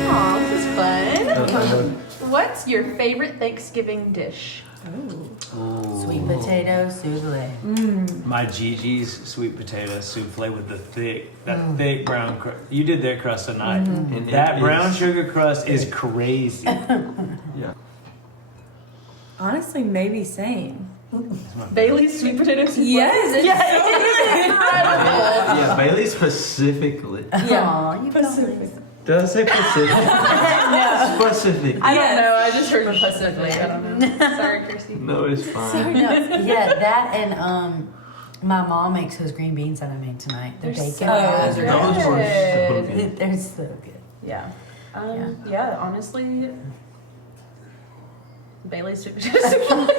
Aw, this is fun. What's your favorite Thanksgiving dish? Ooh. Sweet potato souffle. My Gigi's sweet potato souffle with the thick thick brown crust. You did their crust tonight. And That it brown is- sugar crust is crazy. Yeah. Honestly, maybe same. Bailey's sweet potato soup. Yes, it's Yeah, Bailey specifically. Yeah, you Pacific. Did I say Pacific? No. Specific. I don't know. I just heard Pacific. I don't know. Sorry, Kirsty. No, it's fine. Yeah, that and my mom makes those green beans that I made tonight. They're They're bacon. so fries. good. Those were so good. They're so good. Yeah. Yeah. Honestly, Bailey's sweet potato soup.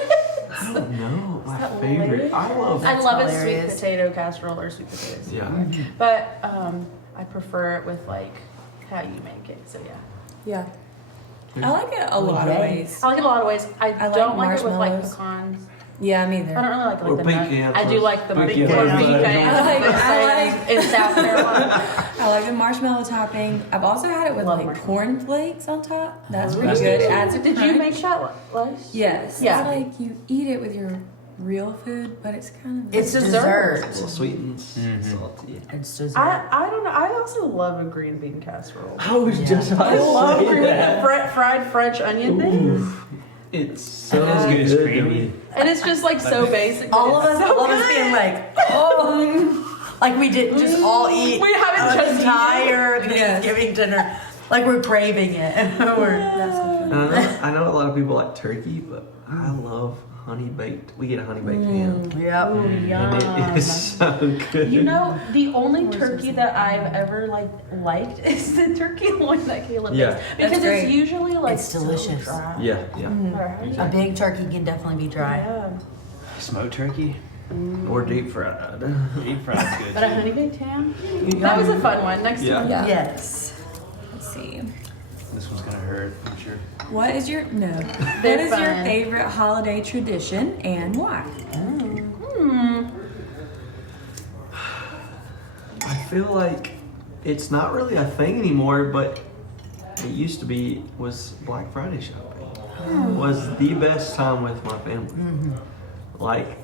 I don't know. My that favorite. hilarious? I love I That's love a sweet hilarious. potato casserole or sweet potatoes. Yeah. But I prefer it with like how you make it. So yeah. Yeah. I like it a lot of ways. I like it a lot of ways. I like don't like it with like marshmallows. pecans. Yeah, me I either. don't really like Or the nut. pecans. I do like the Pecans. pecans I in South Carolina. I like the marshmallow topping. I've also had it with Love like marshmallow. corn flakes on top. That's pretty That's good. good. It adds a Did you crunch. make that last? Yes. Yeah. It's like you eat it with your real food, but it's kind of It's dessert. dessert. It's sweet and Mhm. salty. It's dessert. I don't know. I also love a green bean casserole. I was just about I to love say green that. fried French onion things. Oof. It's so As good as good to creamy. me. And it's just like so basic. but all of it's us, so all of us good. being like, oh, like we didn't just all eat We haven't an just entire Yes. Thanksgiving dinner. Like we're craving it. And I know a lot of people like turkey, but I love honey baked. We get a honey baked ham. Yep. Ooh, And yum. it is so good. You know, the only turkey that I've ever liked is the turkey loin that Caleb Yeah. makes. Because That's great. it's usually like It's delicious. So dry. Yeah, yeah. A big turkey can definitely be dry. Yeah. Smoked turkey. Or deep fried. Deep fried's good But a too. honey baked ham? That was a fun one. Next Yeah. time. Yeah. Yes. Let's see. This one's gonna hurt, I'm sure. What is your They're What is your fun. favorite holiday tradition and why? I feel like it's not really a thing anymore, but it used to be was Black Friday shopping. Was the best time with my family. Like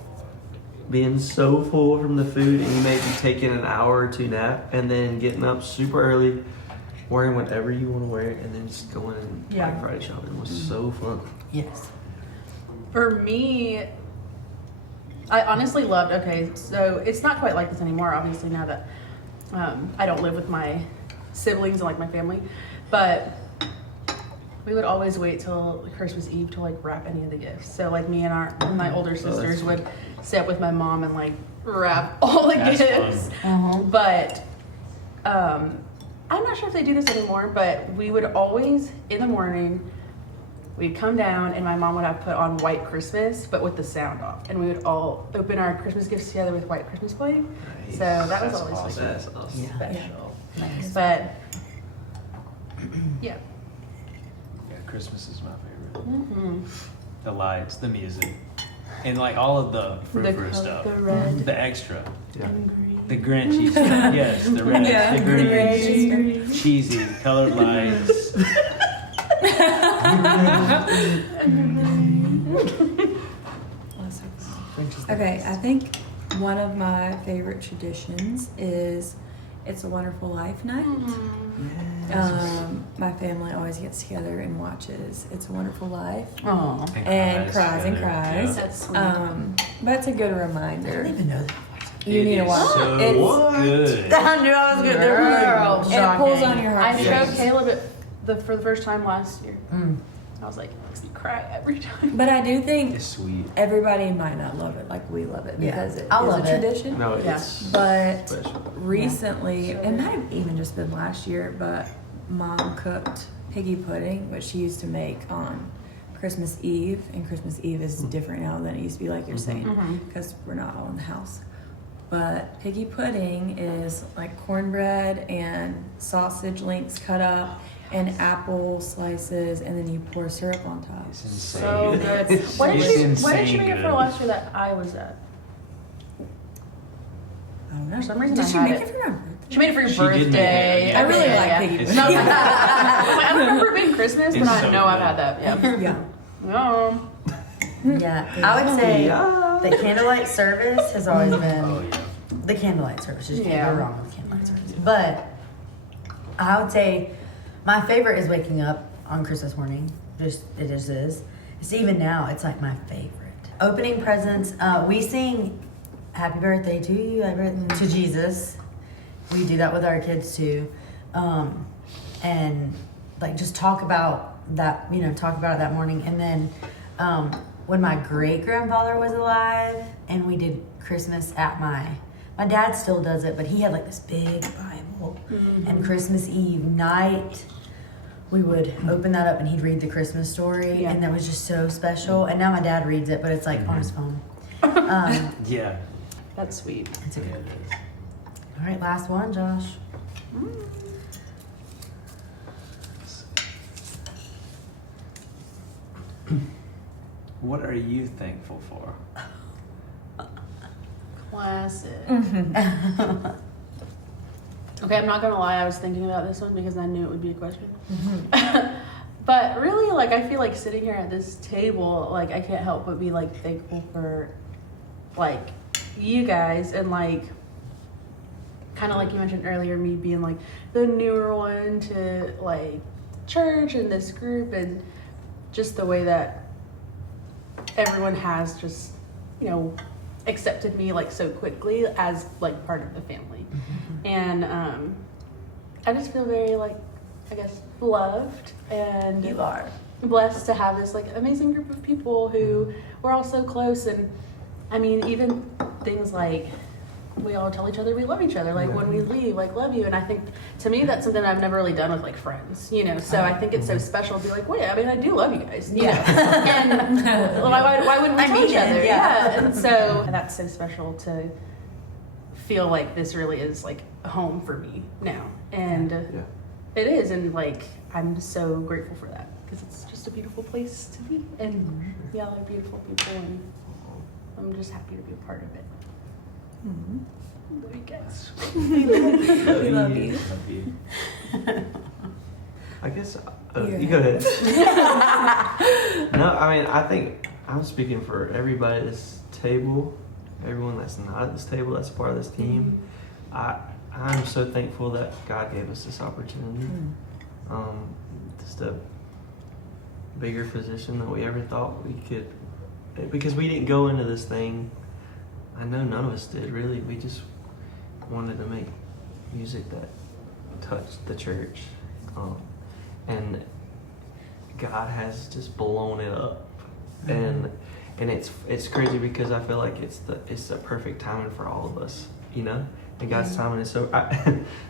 being so full from the food and you may be taking an hour or two nap and then getting up super early, wearing whatever you want to wear, and then just going and Black Friday shopping was so fun. Yes. For me, I honestly loved, okay, so it's not quite like this anymore, obviously, now that I don't live with my siblings and like my family, but we would always wait till Christmas Eve to like wrap any of the gifts. So like me and my older sisters would sit with my mom and like wrap all the That's gifts. fun. But I'm not sure if they do this anymore, but we would always, in the morning, we'd come down and my mom would have put on White Christmas, but with the sound off. And we would all open our Christmas gifts together with White Christmas playing. So that was That's always awesome. like That's awesome. Yeah. special. Nice. But yeah. Yeah, Christmas is my favorite. Mm-hmm. The lights, the music, and like all of the frou-frou stuff. The red The extra. Yeah. and green. The Grinchy stuff. Yes, the red, Yeah, the the green, Grinchy cheesy, colored lights. Okay, I think one of my favorite traditions is It's a Wonderful Life night. My family always gets together and watches It's a Wonderful Life Oh. and cries and together. cries. That's sweet. But it's a good I reminder. didn't even know that. You need to watch so it. good. I knew I was good. Girl. And it pulls on your I heart. showed Caleb it for the first time last year. Mm. I was like, it makes me cry every time. But I do think It's sweet. everybody might not love it like we love it Yeah. because it I is love a it. tradition. No, Yeah. it's But special. recently, Yeah. it might have even just been last year, but Mom cooked piggy pudding, which she used to make on Christmas Eve, and Christmas Eve is different now than it used to be, like you're saying, because we're not all in the house. But piggy pudding is like cornbread and sausage links cut up and apple slices, and then you pour syrup on top. It's insane. So good. It's What did insane she make it for good. last year that I was at? I don't know. For some reason Did I she had make it. it for my birthday? She made it for your She did make it, birthday. yeah. I really like yeah. piggy It's pudding. No, I don't remember it being Christmas, but It's I so know I've good. had that. Yeah. Yeah. Yeah, I would say Yeah. the candlelight service has always Oh been yeah. the candlelight service. You just can't Yeah. go wrong with candlelight service. But I would say my favorite is waking up on Christmas morning. It just is. It's even now. It's like my favorite. Opening presents. We sing "Happy Birthday to You" to Jesus. We do that with our kids too, and like just talk about that. Talk about it that morning, and then. When my great grandfather was alive and we did Christmas at my dad still does it, but he had like this big Bible. And Christmas Eve night we would open that up and he'd read the Christmas story, Yeah. and that was just so special. And now my dad reads it, but it's like on his phone. Yeah. That's sweet. It's a Yeah, good. it is. All right, last one, Josh. What are you thankful for? Classic. Okay, I'm not gonna lie, I was thinking about this one because I knew it would be a question. But really, like, I feel like sitting here at this table, like, I can't help but be, like, thankful for, like, you guys and, like, kind of like you mentioned earlier, me being, like, the newer one to, like, church and this group, and just the way that everyone has just, accepted me, like, so quickly as, like, part of the family. And I just feel very, like, I guess, loved and You are. blessed to have this, like, amazing group of people who we're all so close. And I mean, even things like we all tell each other we love each other, like when we leave, like, love you. And I think to me that's something I've never really done with, like, friends, so I think it's so special to be like, wait, I mean, I do love you guys, and why wouldn't we I tell mean each it, other? yeah. And so that's so special to feel like this really is, like, a home for me now. And Yeah. it is, and, like, I'm so grateful for that because it's just a beautiful place to be, and yeah, they're beautiful people, and I'm just happy to be a part of it. Love you guys. We love you. Love you. I guess You're you go ahead. No, I mean, I think I'm speaking for everybody at this table, everyone that's not at this table, that's part of this team. I'm so thankful that God gave us this opportunity. Just a bigger position than we ever thought we could, because we didn't go into this thing. I know none of us did, really. We just wanted to make music that touched the church. And God has just blown it up. And it's crazy because I feel like it's the perfect timing for all of us, And God's timing is so.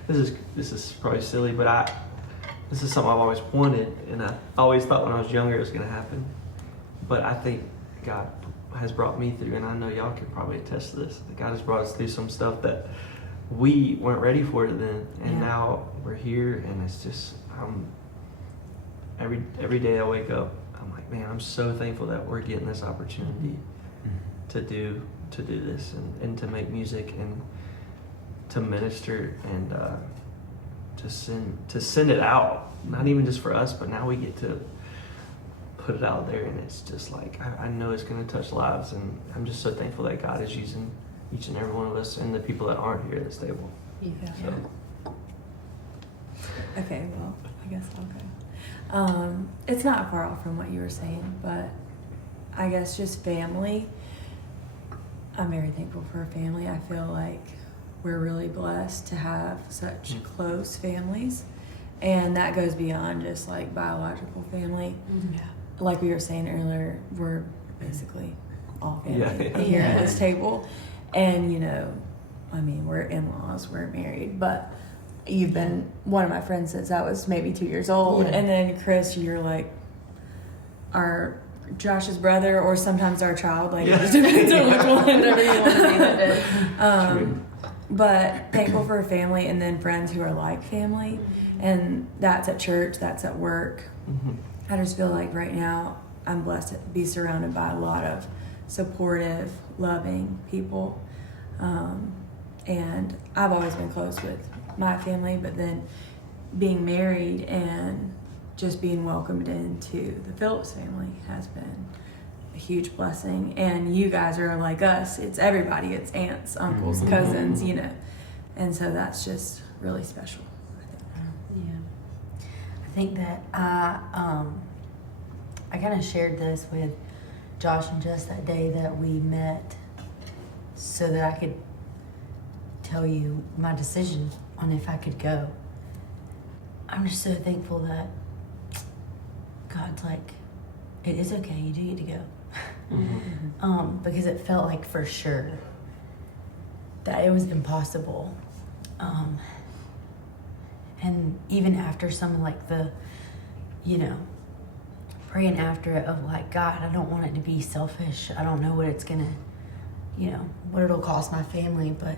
This is probably silly, but this is something I've always wanted, and I always thought when I was younger it was going to happen. But I think God has brought me through, and I know y'all can probably attest to this. That God has brought us through some stuff that we weren't ready for it then, and now we're here, and it's just every day I wake up, I'm like, man, I'm so thankful that we're getting this opportunity to do this and to make music and to minister and to send it out, not even just for us, but now we get to put it out there, and it's just like I know it's going to touch lives, and I'm just so thankful that God is using each and every one of us and the people that aren't here at this table. Yeah. So Okay, well, I guess I'll go. It's not far off from what you were saying, but I guess just family. I'm very thankful for family. I feel like we're really blessed to have such close families, and that goes beyond just like biological family. Yeah. Like we were saying earlier, we're basically all family Yeah. here at this table. And, I mean, we're in-laws, we're married, but you've been one of my friends since I was maybe 2 years old. Yeah. And then Chris, you're like Josh's brother, or sometimes our child, like it just depends on which one. Whatever you want to be that day. True. But thankful for family, and then friends who are like family. And that's at church, that's at work. I just feel like right now I'm blessed to be surrounded by a lot of supportive, loving people. And I've always been close with my family, but then being married and just being welcomed into the Phillips family has been a huge blessing. And you guys are like us. It's everybody. It's aunts, uncles, cousins, you know. And so that's just really special, I think. Yeah. I think that I kind of shared this with Josh and Jess that day that we met so that I could tell you my decision on if I could go. I'm just so thankful that God's like, it is okay, you do get to go. Because it felt like for sure that it was impossible. And even after some of like the, you know, praying after it of like, God, I don't want it to be selfish. I don't know what it's gonna, you know, what it'll cost my family. But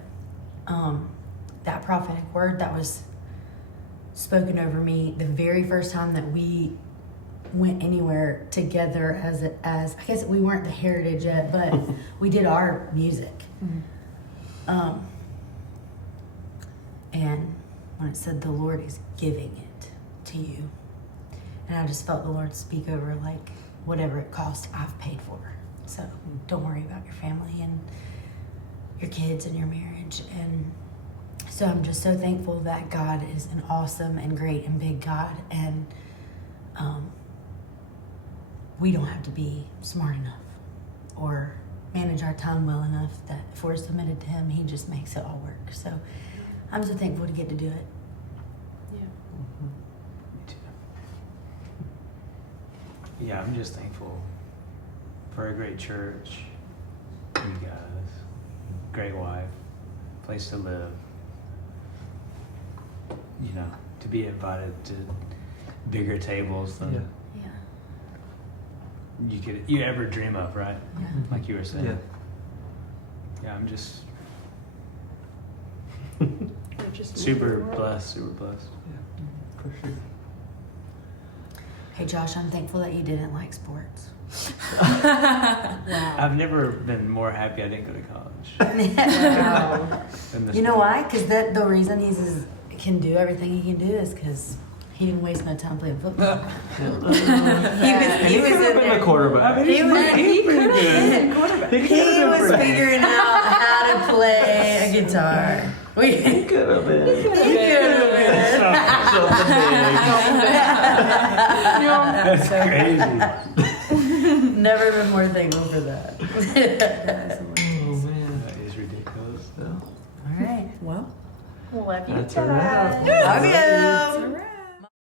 that prophetic word that was spoken over me the very first time that we went anywhere together as I guess we weren't the Heritage yet, but we did our music. And when it said the Lord is giving it to you, and I just felt the Lord speak over like, whatever it costs, I've paid for. So don't worry about your family and your kids and your marriage. And so I'm just so thankful that God is an awesome and great and big God. And we don't have to be smart enough or manage our time well enough that if we're submitted to Him, He just makes it all work. So I'm so thankful to get to do it. Yeah, I'm just thankful for a great church, you guys, great wife, place to live. You know, to be invited to bigger tables than you ever dream of, right? Yeah. Like you were saying. Yeah. Yeah, I'm just We're just super moving blessed, super blessed. Yeah, for sure. Hey Josh, I'm thankful that you didn't like sports. Wow. I've never been more happy I didn't go to college. Wow. than this You know one. why? Because the reason can do everything he can do is because he didn't waste no time playing football. he was Could have been a quarterback. He was pretty good. he was figuring out how to play a guitar. He could have been. He could have been. That's crazy. Never been more thankful for that. Oh man. That is ridiculous. So, All right. Well, Love you that's guys. a wrap. Love you.